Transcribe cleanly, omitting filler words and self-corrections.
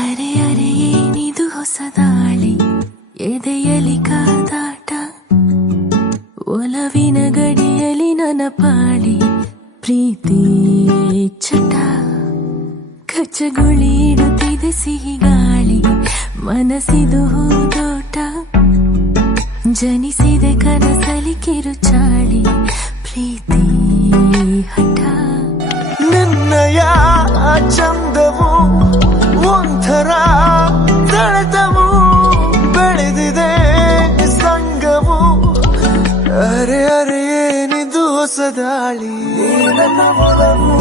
ಅರೆ ಅರೆ ಏನಿದು ಹೊಸ ದಾಳಿ, ಎದೆಯಲಿ ಕಾದಾಟ, ಒಲವಿನ ಗಡಿಯಲಿ ನನ್ನ ಪಾಳಿ, ಪ್ರೀತಿ ಚಟ, ಕಚ್ಚಗುಳಿ ಇಡುತ್ತಿದೆ ಸಿಹಿ ಗಾಳಿ, ಮನಸ್ಸಿದು ಹೂದೋಟ, ಜನಿಸಿದೆ ಕನಸಲಿ ಕಿರುಚಾಳಿ, ಪ್ರೀತಿ ಹಠ. ನಿನ್ನಯ ಚಂದವು ಒಂಥರ ಸೆಳೆತವು, ಬೆಳೆದಿದೆ ಸಂಗವು, ಅರೆ ಅರೆ ಏನಿದು ಹೊಸ ದಾಳಿ, ನನ್ನ ಒಲವು